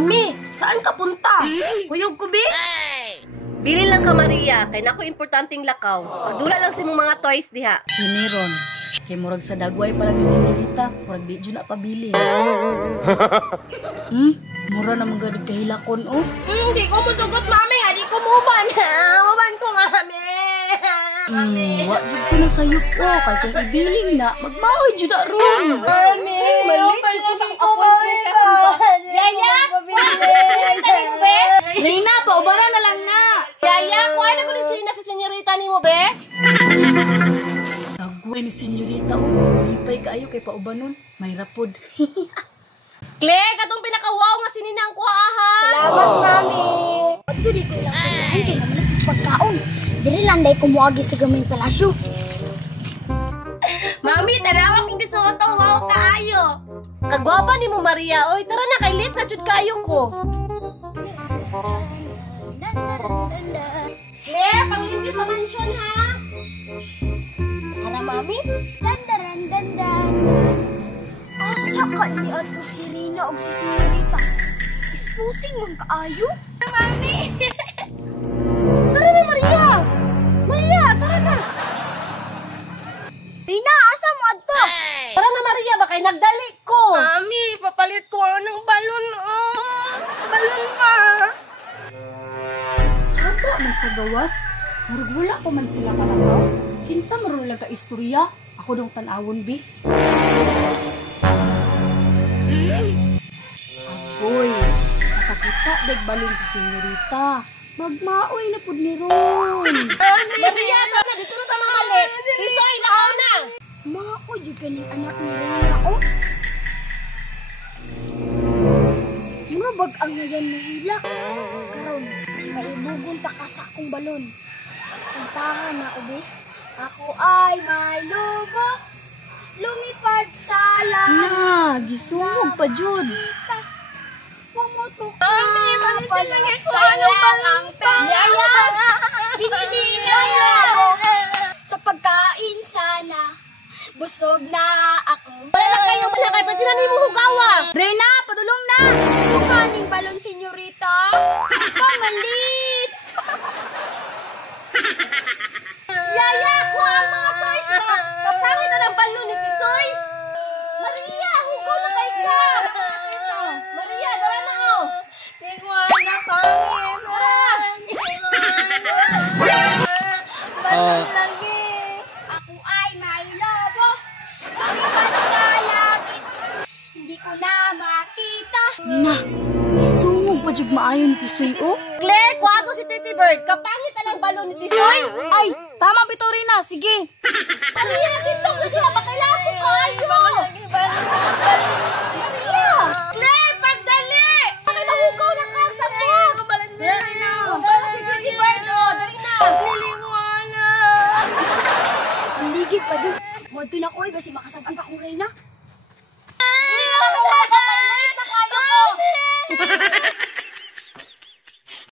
Mami, saan ka punta? Kuyog ko, bi? Bili lang ka, Maria. Kay nako importanteng lakaw. Pagdula lang si mong mga toys diha. Hiniron. Kay murag sa dagway pala ni Senyorita. Murag di dyan na pabili. Mura naman gadig kahilakon, oh. Di ko musugot, mami. Di ko muban. Muban ko, mami. Wa dyan ko na sayop, oh. Kay kung ibiling na, magmahoy dyan na ron. Mami, malit dyan ko sang appointment ka ba? Yaya, senyorita ni mo, be? Reyna, paubara na lang na. Yaya, kuha na ko din sila sa senyorita ni mo, be? Dagway ni Senyorita, oh. Hipay kaayo kay paubanon. May rapod. Claire, katong pinakawaw nga sininang ko, aha. Salamat, mami. Pagdo di ko lang kailangan kay naman pagkaon. Dili lang day kumuagi sa gaming palasyo. Mami, tanawa kong gisuoto, wow, kaayo. Kagwapa ni mo, Maria. Oy, tara na, kay late na jud kayo ko. Claire, pang-limpyo sa mansyon, ha? Ano, mami? Dandaran, dandan. Asa ka ni ato si Rina o si Senyorita? Isputing man kaayo? Mami! Tara na, Maria! Maria, tara na! Rina, asa mo ato? Tara na, Maria, baka nagdali ko. Mami, papalit ko ng balon, oh. Balon pa. Saba man sa gawas. Murag wala pa man sila kalakaw. Kinsa maroon lang ka istorya. Ako dong tanawon, bi. Aboy, nakakita deg balon si Senyorita. Magmaoy na pud ni Ron. Maria, tara na, dito na tayo mamalit. Isoy, lakaw na! Mao jud kaning anak ni Rina, oh. Mga bag-ang ngayon nahilak. Karon, maibugon ta ka sa akong balon. Kantahan na, ubi. Ako ay may lobo, lumipad sa langit. Na, gisungog pa jud. Kita, pumutok na pala sayang ang pera. Binili na sa pagkain sana. Busog na ako. Wala na kayo, wala kayo, pwede na ni mo hugawa. Reyna, padulong na. Gusto ka ning balon, senyorita? Pamalit! Yaya, kuha ang mga toys ba? Kapangit na ng balon ni Tisoy. Maria, hugaw na kayo ka. Maria, dara na oh. Tingwan na pangit. Balon lagi. Ako ay may lobo. Lumipad sa langit. Hindi ko na makita. Na, gisungog pa jud maayo ni Tisoy, oh. Claire, kuha to si Titi Bird. Kapangit na ng balon ni Tisoy. Ay, tama bito Reyna, sige. Maria, dito na siya. Bakilaki ko ayo. Maria. Claire, pagdali. Bakit mahugaw na ka sa phone? Dali na. Dali si Titi Bird, oh. Dali na. Ligid pa dyan. Mado na ko eh, basi makasaban pa kong Reyna. Ay, na kayo ko.